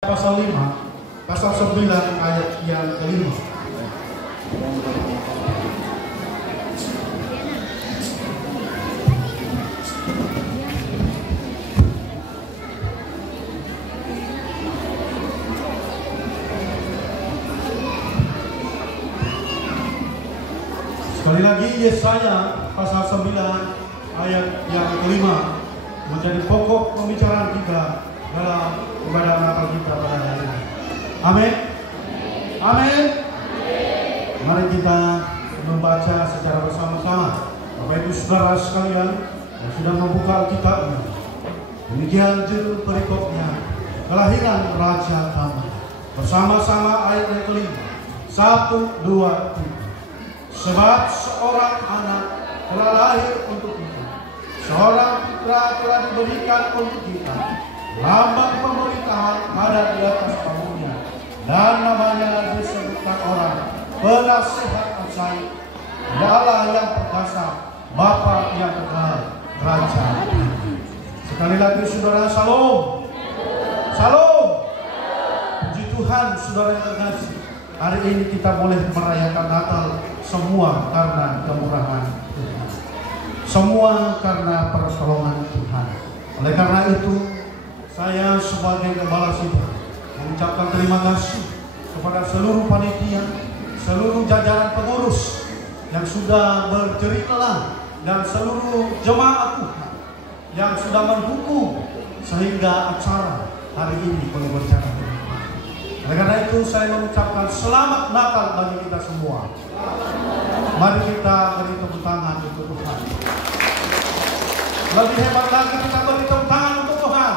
Pasal 5, pasal 9 ayat yang kelima. Sekali lagi Yesaya pasal 9 ayat yang kelima menjadi pokok pembicaraan kita dalam ibadah Natal kita pada hari ini. Amin. Amin. Mari kita membaca secara bersama-sama. Bapak Ibu Saudara sekalian yang sudah membuka Alkitabnya. Demikian judul perikopnya, kelahiran Raja Damai. Bersama-sama ayat yang kelima. 1, 2, 3. Sebab seorang anak telah lahir untuk kita, seorang putra telah diberikan untuk kita. Lambang pemerintahan ada di atas punggungnya, dan namanya disebutkan orang Penasihat Ajaib, Allah yang perkasa, Bapa yang kekal, Raja. Sekali lagi saudara, Shalom. Shalom. Puji Tuhan saudara yang terkasih. Hari ini kita boleh merayakan Natal semua karena kemurahan Tuhan, semua karena pertolongan Tuhan. Oleh karena itu, saya sebagai Gembala Sidang mengucapkan terima kasih kepada seluruh panitia, seluruh jajaran pengurus yang sudah berjerih lelah, dan seluruh jemaat Tuhan yang sudah mendukung sehingga acara hari ini boleh berjalan dengan baik. Oleh karena itu saya mengucapkan selamat Natal bagi kita semua. Mari kita beri tepuk tangan untuk Tuhan. Lebih hebat lagi kita beri tepuk tangan untuk Tuhan.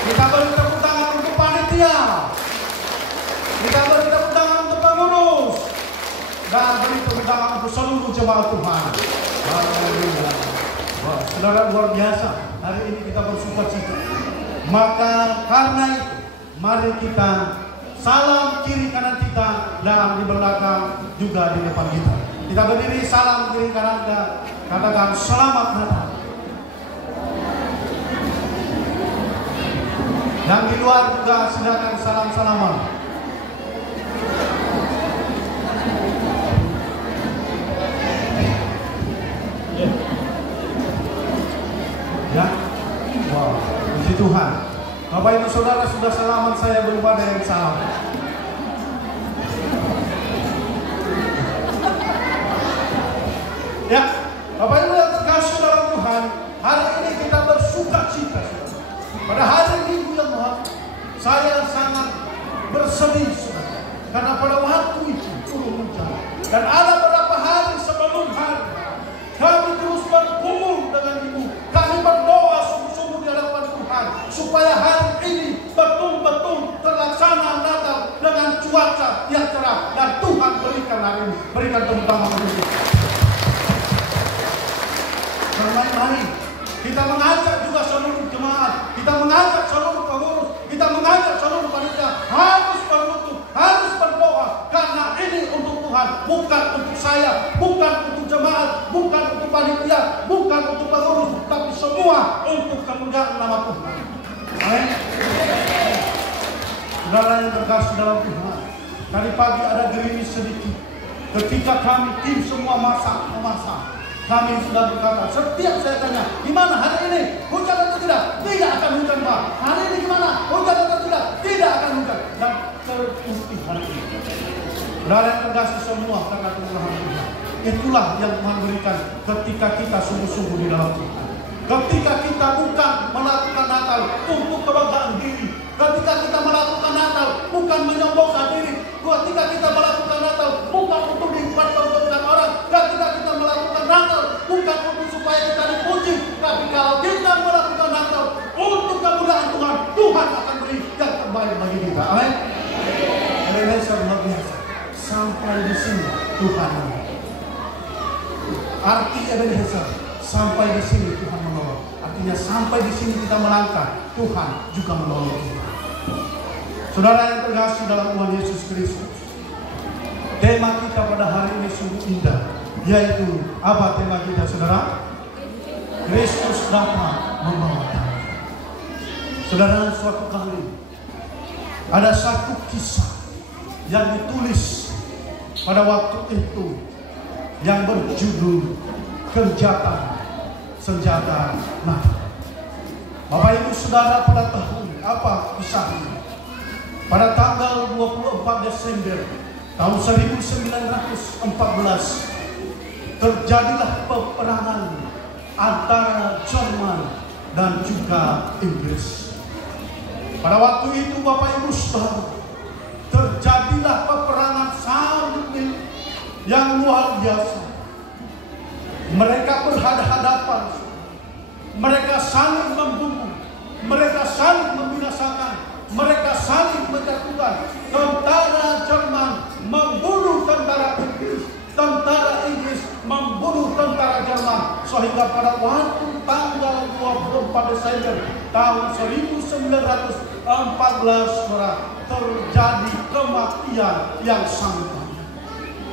Kita beri tepuk tangan untuk panitia. Kita beri tepuk tangan untuk pengurus. Dan beri tepuk tangan untuk seluruh jemaat Tuhan. Haleluya. Wah, saudara, luar biasa. Hari ini kita bersukacita. Maka karena itu, mari kita salam kiri kanan kita, dan di belakang juga di depan kita. Kita berdiri, salam kiri kanan kita. Katakan selamat Natal. Yang di luar juga silakan salam-salaman. Ya, wow, puji Tuhan. Bapak Ibu Saudara sudah salaman, saya belum ada yang salam. Ya, Bapak Ibu yang terkasih dalam Tuhan, hari ini kita bersukacita. Pada hari Minggu yang lalu, saya sangat bersedih karena pada waktu itu turun hujan, dan ada beberapa hari sebelum hari kami terus berkumpul dengan Ibu. Kami berdoa sungguh-sungguh di hadapan Tuhan supaya hari ini betul-betul terlaksana Natal dengan cuaca yang cerah, dan Tuhan berikan hari ini. Berikan tepuk tangan untuk kita. Mari kita mengajak juga seluruh jemaat, kita mengajak seluruh pengurus, kita mengajak seluruh panitia harus berlutut, harus berdoa, karena ini untuk Tuhan, bukan untuk saya, bukan untuk jemaat, bukan untuk panitia, bukan untuk pengurus, tapi semua untuk kemuliaan nama Tuhan. Amin. Saudara yang terkasih dalam Tuhan, tadi pagi ada gerimis sedikit. Ketika kami tim semua memasak, kami sudah berkata, setiap saya tanya, gimana hari ini? Hujan atau tidak? Tidak akan hujan, Pak. Hari ini gimana? Hujan atau tidak? Tidak akan hujan. Dan terbukti hari ini. Saudara yang terkasih semua karena kemurahan Tuhan. Itulah yang Tuhan berikan ketika kita sungguh-sungguh di dalam Tuhan. Ketika kita bukan melakukan Natal untuk kebanggaan diri. Ketika kita melakukan Natal bukan menyombongkan diri. Ketika kita melakukan Natal bukan untuk dipertontonkan orang. Ketika kita melakukan Natal bukan untuk supaya kita dipuji. Tapi kalau kita melakukan Natal untuk kemuliaan Tuhan, Tuhan akan beri yang terbaik bagi kita. Amin. Ebenezer luar biasa. Sampai di sini Tuhan menolong. Arti Ebenezer, sampai di sini Tuhan menolong. Artinya sampai di sini kita melangkah, Tuhan juga menolong kita. Saudara yang terkasih dalam Tuhan Yesus Kristus, tema kita pada hari ini sungguh indah, yaitu apa tema kita, saudara? Kristus datang membawa damai. Saudara, suatu kali ada satu kisah yang ditulis pada waktu itu yang berjudul Kejahatan Senjata Natal. Bapak Ibu Saudara, pada tahun apa kisah ini? Pada tanggal 24 Desember tahun 1914 terjadilah peperangan antara Jerman dan juga Inggris. Pada waktu itu Bapak Ibu Saudara, terjadilah peperangan sanggup yang luar biasa. Mereka berhadapan-hadapan, mereka saling membunuh, mereka saling membinasakan, mereka saling menjatuhkan. Tentara Jerman membunuh tentara Inggris, tentara Inggris membunuh tentara Jerman, sehingga pada waktu tanggal 24 Desember tahun 1914 terjadi kematian yang sangat banyak.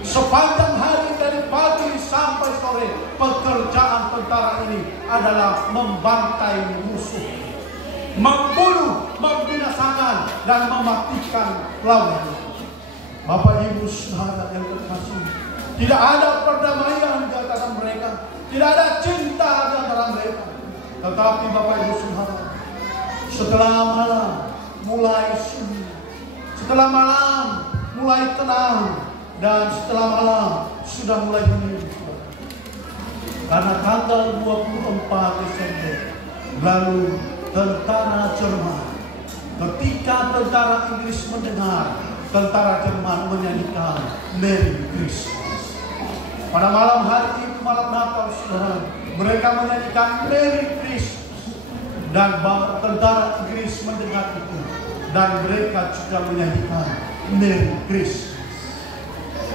Sepanjang hari dari pagi sampai sore, pekerjaan tentara ini adalah membantai musuh, membunuh, membinasakan, dan mematikan lawan. Bapak Ibu Saudara yang terkasih, tidak ada perdamaian di antara mereka, tidak ada cinta di antara mereka. Tetapi Bapak Ibu Saudara, setelah malam mulai sunyi, setelah malam mulai tenang, dan setelah malam sudah mulai hening, karena tanggal 24 Desember lalu tentara Jerman, ketika tentara Inggris mendengar tentara Jerman menyanyikan Merry Christmas. Pada malam hari itu, malam Natal, saudara, mereka menyanyikan Merry Christmas, dan tentara Inggris mendengar itu, dan mereka juga menyanyikan Merry Christmas.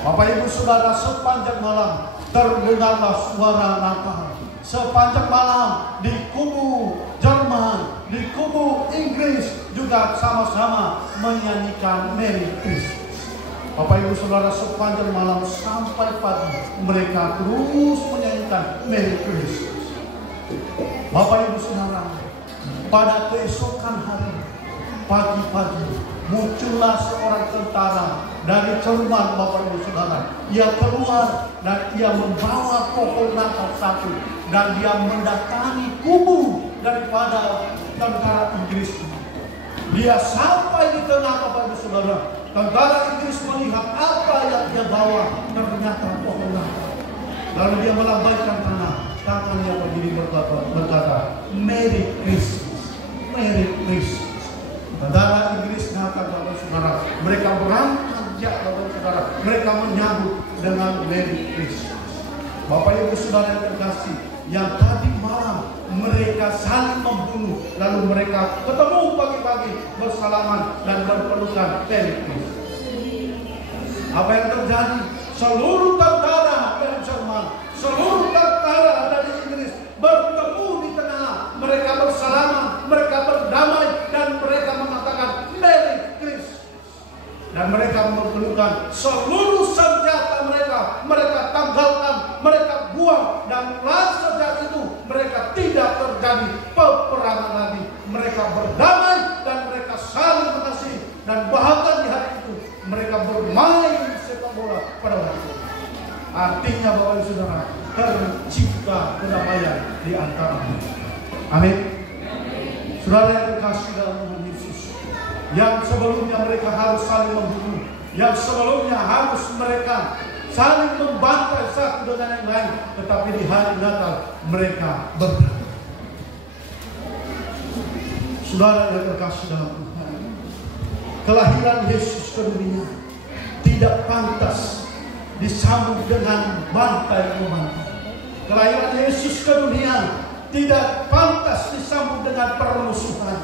Bapak Ibu Saudara, sepanjang malam terdengarlah suara Natal. Sepanjang malam di kubu Jerman, di kubu Inggris juga sama-sama menyanyikan Merry Christmas. Bapak Ibu Saudara, sepanjang malam sampai pagi mereka terus menyanyikan Merry Christmas. Bapak Ibu Saudara, pada keesokan hari pagi-pagi muncullah seorang tentara dari Jerman. Bapak Ibu Saudara, ia keluar dan ia membawa pohon Natal satu, dan dia mendatangi kubu daripada tentara Inggris. Dia sampai di tengah, Bapak Ibu Saudara. Tentara Inggris melihat apa yang dia bawa, ternyata pohon Natal. Lalu dia melambaikan tangannya begini berkata, Merry Christmas, Merry Christmas. Tentara Inggris datang, Bapak Saudara, mereka berangkat, Bapak Saudara, mereka menyambut dengan Merry Christmas. Bapak Ibu Saudara yang terkasih, yang tadi malam mereka saling membunuh, lalu mereka ketemu pagi-pagi bersalaman dan berpelukan Merry Christmas. Apa yang terjadi? Seluruh tentara dari Jerman, seluruh tentara dari Inggris bertemu di tengah, mereka bersalaman, mereka berdamai, dan mereka mengatakan Merry Christmas. Dan mereka memperlukan seluruh senjata mereka, mereka tanggalkan, mereka buang, dan mulai sejak itu mereka tidak terjadi peperangan lagi. Mereka berdamai dan mereka saling mengasihi, dan bahkan di hari itu mereka bermain sepak bola pada waktu itu. Artinya Bapak Ibu Saudara, tercipta kedamaian di antara mereka. Amin. Saudara yang terkasih dalam Tuhan Yesus, yang sebelumnya mereka harus saling membunuh, yang sebelumnya harus mereka saling membantai satu dengan yang lain, tetapi di hari Natal mereka berdamai. Saudara yang terkasih dalam Tuhan, kelahiran Yesus ke dunia tidak pantas disambut dengan bantai-membantai. Kelahiran Yesus ke dunia tidak pantas disambut dengan permusuhan.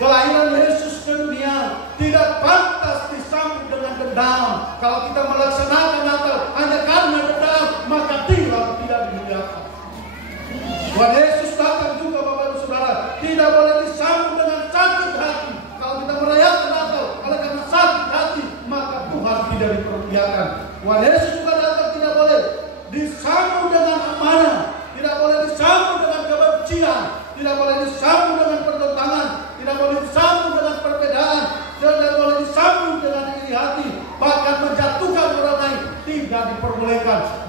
Kelahiran Yesus ke dunia tidak pantas disambut dengan dendam. Kalau kita melaksanakan Natal hanya karena dendam, maka tidak dimuliakan. Tuhan Yesus datang juga, Bapak Ibu Saudara, tidak boleh disambut dengan sakit hati. Kalau kita merayakan Natal oleh karena sakit hati, maka Tuhan tidak dipermuliakan. Tuhan Yesus juga datang tidak boleh disambut dengan amarah, tidak boleh disambut dengan kebencian, tidak boleh disambut dengan pertentangan, tidak boleh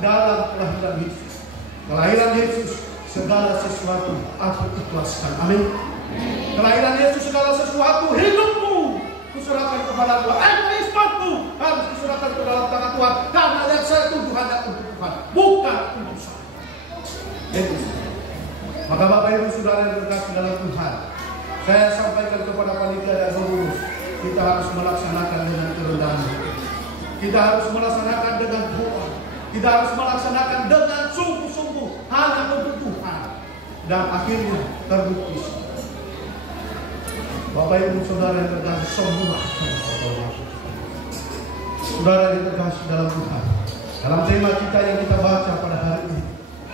dalam kelahiran Yesus. Kelahiran Yesus segala sesuatu aku ikhlaskan. Amin. Kelahiran Yesus segala sesuatu, hidupmu kuserahkan kepada Tuhan. Egoismatmu harus diserahkan ke dalam tangan Tuhan. Karena yang saya tuju hanya untuk Tuhan, bukan untuk saya. Itu. Maka Bapak Ibu Saudara yang terkasih dalam Tuhan, saya sampaikan kepada panitia dan pengurus, kita harus melaksanakan dengan kerendahan. Kita harus melaksanakan dengan doa. Kita harus melaksanakan dengan sungguh-sungguh hanya untuk Tuhan. Dan akhirnya terbukti. Bapak Ibu Saudara yang terkasih semua, saudara yang terkasih dalam Tuhan, dalam tema kita yang kita baca pada hari ini,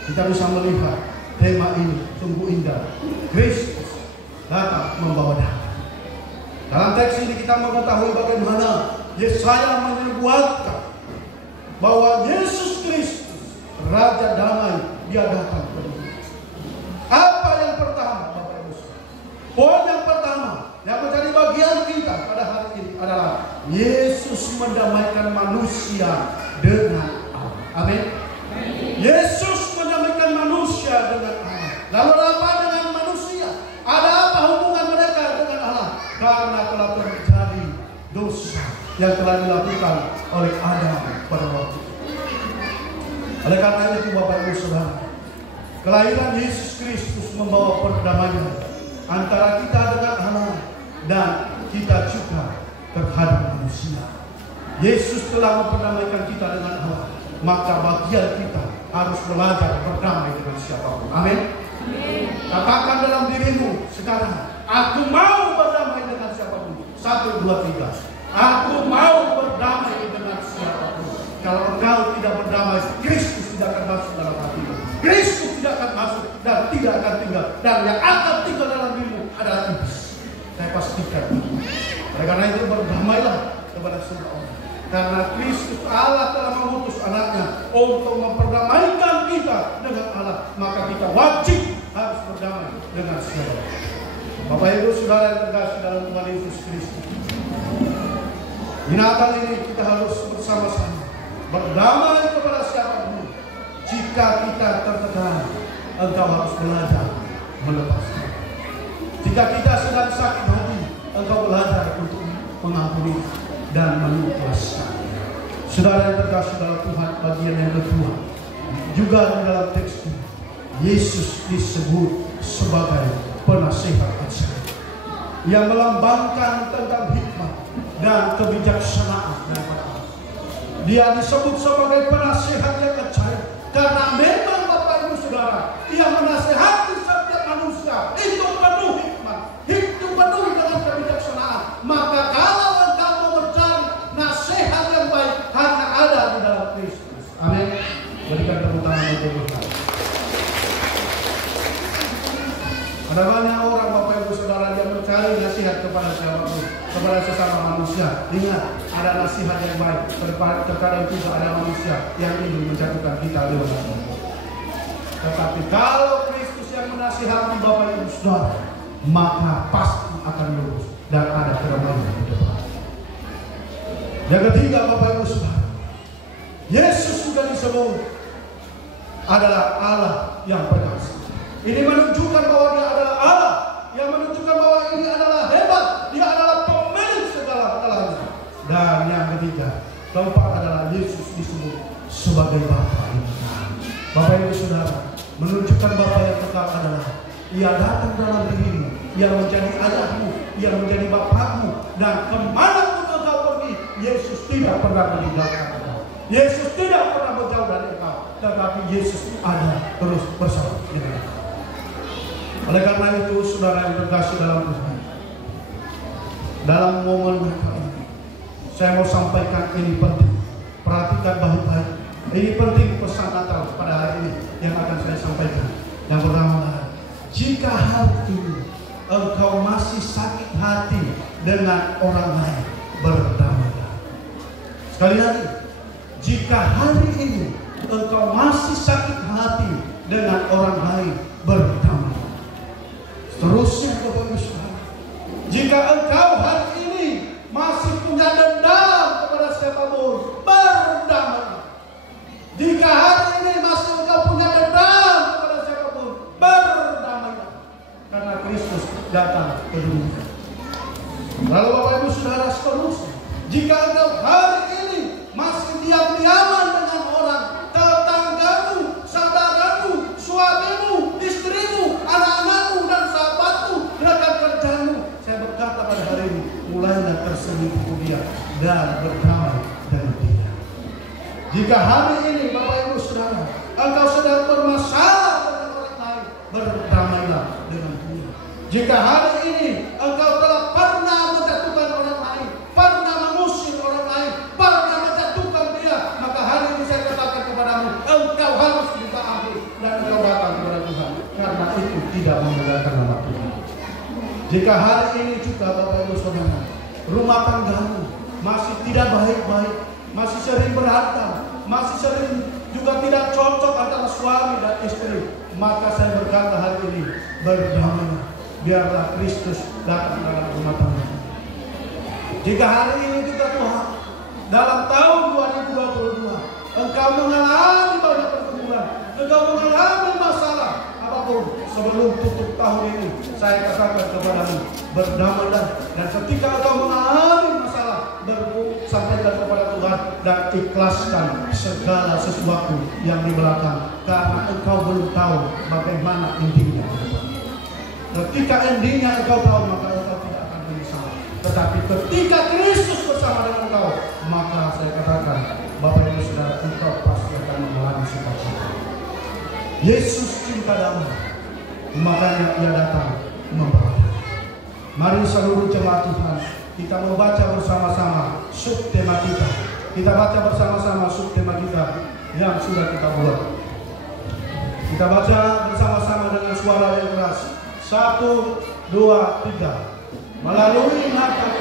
kita bisa melihat tema ini sungguh indah. Kristus datang membawa damai. Dalam teks ini kita mengetahui bagaimana Yesaya menyebutkan bahwa Yesus Kristus Raja Damai, dia datang ke dunia. Apa yang pertama, Bapak Ibu? Poin yang pertama yang menjadi bagian kita pada hari ini adalah Yesus mendamaikan manusia dengan Allah. Amin. Yesus mendamaikan manusia dengan Allah. Lalu apa dengan manusia? Ada apa hubungan mereka dengan Allah? Karena telah terjadi dosa yang telah dilakukan oleh Adam pada waktu itu. Oleh karena itu Bapak Ibu Saudara, kelahiran Yesus Kristus membawa perdamaian antara kita dengan Allah dan kita juga terhadap manusia. Yesus telah memperdamaikan kita dengan Allah, maka bagian kita harus belajar berdamai dengan siapapun. Amin. Katakan dalam dirimu sekarang, aku mau berdamai dengan siapapun. 1, 2, 3. Aku mau berdamai dengan siapapun. Kalau engkau tidak berdamai, Kristus tidak akan masuk dalam hatimu. Kristus tidak akan masuk dan tidak akan tinggal. Dan yang akan tinggal dalam dirimu adalah iblis. Saya pastikan. Karena itu berdamailah kepada semua orang. Karena Kristus Allah telah mengutus anaknya untuk memperdamaikan kita dengan Allah, maka kita wajib harus berdamai dengan siapa. Bapak Ibu Saudara yang terkasih dalam Tuhan Yesus Kristus, di Natal ini kita harus bersama-sama berdamai kepada siapapun. Jika kita tertekan, engkau harus belajar melepaskan. Jika kita sedang sakit hati, engkau belajar untuk mengampuni dan mengikhlaskan. Saudara yang terkasih dalam Tuhan, bagian yang kedua juga di dalam teks ini, Yesus disebut sebagai penasihat ajaib yang melambangkan tentang hikmat dan kebijaksanaan daripada Allah. Dia disebut sebagai penasihat yang ajaib karena memang Bapak Ibu Saudara, dia menasihati setiap manusia itu penuh hikmat, itu penuh dengan kebijaksanaan. Maka kalau engkau mau mencari nasihat yang baik, hanya ada di dalam Kristus. Amin. Berikan tepuk tangan untuk Tuhan. Ada banyak orang Bapak Ibu Saudara yang mencari nasihat kepada siapapun, kepada sesama manusia. Ingat, ada nasihat yang baik. Terkadang juga ada manusia yang ingin menjatuhkan kita lewat nasihat. Tetapi kalau Kristus yang menasihati Bapak Ibu Saudara, maka pasti akan lurus dan ada kedamaian di depan. Yang ketiga Bapak Ibu Saudara, Yesus sudah disebut adalah Allah yang perkasa. Ini menunjukkan bahwa dia adalah Allah, yang menunjukkan bahwa ini adalah hebat, dia adalah pemilik segala-galanya. Dan yang ketiga, keempat adalah Yesus disebut sebagai Bapa yang kekal. Bapak Ibu Saudara, menunjukkan Bapa yang kekal adalah ia datang dalam dirimu, ia menjadi ayahmu, ia menjadi bapakmu, dan kemanapun engkau pergi, Yesus tidak pernah meninggalkan engkau. Yesus tidak pernah menjauh dari engkau, tetapi Yesus ada terus bersama dengan engkau. Oleh karena itu, saudara yang terkasih dalam Tuhan, dalam momen Natal ini, saya mau sampaikan ini penting. Perhatikan baik-baik. Ini penting pesan Natal pada hari ini yang akan saya sampaikan. Yang pertama adalah, jika hari ini engkau masih sakit hati dengan orang lain, berdamailah. Sekali lagi, jika hari ini engkau masih sakit hati dengan orang lain, berdamailah. Seterusnya Bapak Ibu Saudara, jika engkau hari ini masih punya dendam kepada siapapun, berdamailah. Jika hari datang ke dunia. Lalu Bapak Ibu Saudara seterusnya, jika engkau hari ini masih diam-diaman dengan orang, tetanggamu, saudaramu, suamimu, istrimu, anak-anakmu, dan sahabatmu, rekan kerjamu, saya berkata pada hari ini, mulailah terselubung dia dan berdamai dengan dia. Jika hari ini Bapak Ibu Saudara, engkau sedang bermasalah dengan orang lain, berdamailah dengan dia. Jika hari ini engkau telah pernah menjatuhkan orang lain, pernah mengusir orang lain, pernah menjatuhkan dia, maka hari ini saya katakan kepadamu, engkau harus dimaafkan dan engkau datang kepada Tuhan, karena itu tidak memuliakan nama Tuhan. Jika hari ini juga Bapak Ibu Saudara, rumah tanggamu masih tidak baik-baik, masih sering berantem, masih sering juga tidak cocok antara suami dan istri, maka saya berkata hari ini, berdamailah. Biarlah Kristus datang dalam rumah tangga. Jika hari ini juga Tuhan, dalam tahun 2022, engkau mengalami banyak pergumulan, engkau mengalami masalah apapun, sebelum tutup tahun ini, saya katakan kepadamu, berdamailah. Dan ketika engkau mengalami masalah, sampaikan kepada Tuhan dan ikhlaskan segala sesuatu yang di belakang, karena engkau belum tahu bagaimana intinya. Ketika endingnya engkau tahu, maka engkau tidak akan menyesal. Tetapi ketika Kristus bersama dengan engkau, maka saya katakan, Bapak Ibu Saudara, engkau pasti akan mengalami sukacita. Yesus cinta damai, makanya Ia datang membawa. Mari seluruh jemaat Tuhan, kita membaca bersama-sama subtema kita. Kita baca bersama-sama subtema kita yang sudah kita buat. Kita baca bersama-sama dengan suara yang keras. 1, 2, 3. Melalui mata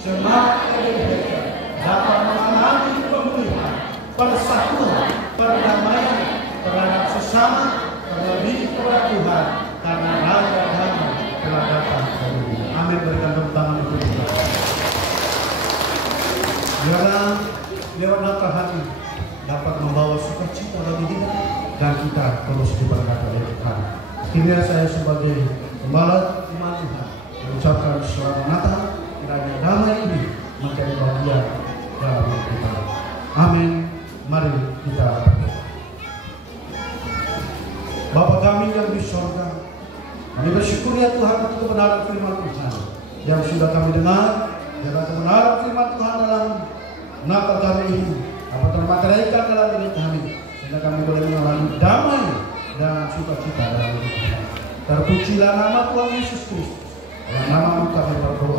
jemaat gereja dapat mengalami pemulihan, persatuan, perdamaian terhadap sesama, terlebih kepada Tuhan, karena Raja Damai telah datang ke dunia. Amin. Berikan tepuk tangan untuk kita. Biarlah lewat natal hati dapat membawa sukacita bagi kita dan kita terus diberkati oleh Tuhan. Kiranya saya sebagai pembalas iman Tuhan mengucapkan selamat Natal, kiranya damai ini menjadi bagian dalam hidup kita. Amin. Mari kita berdoa. Bapa kami yang di surga, kami bersyukur ya Tuhan untuk kebenaran firman Tuhan yang sudah kami dengar, dan kebenaran firman Tuhan dalam Natal kami ini dapat termateraikan dalam diri kami, sehingga kami boleh mengalami damai dan sukacita dalam hidup kita. Terpujilah nama Tuhan Yesus Kristus. Dalam nama kami berdoa.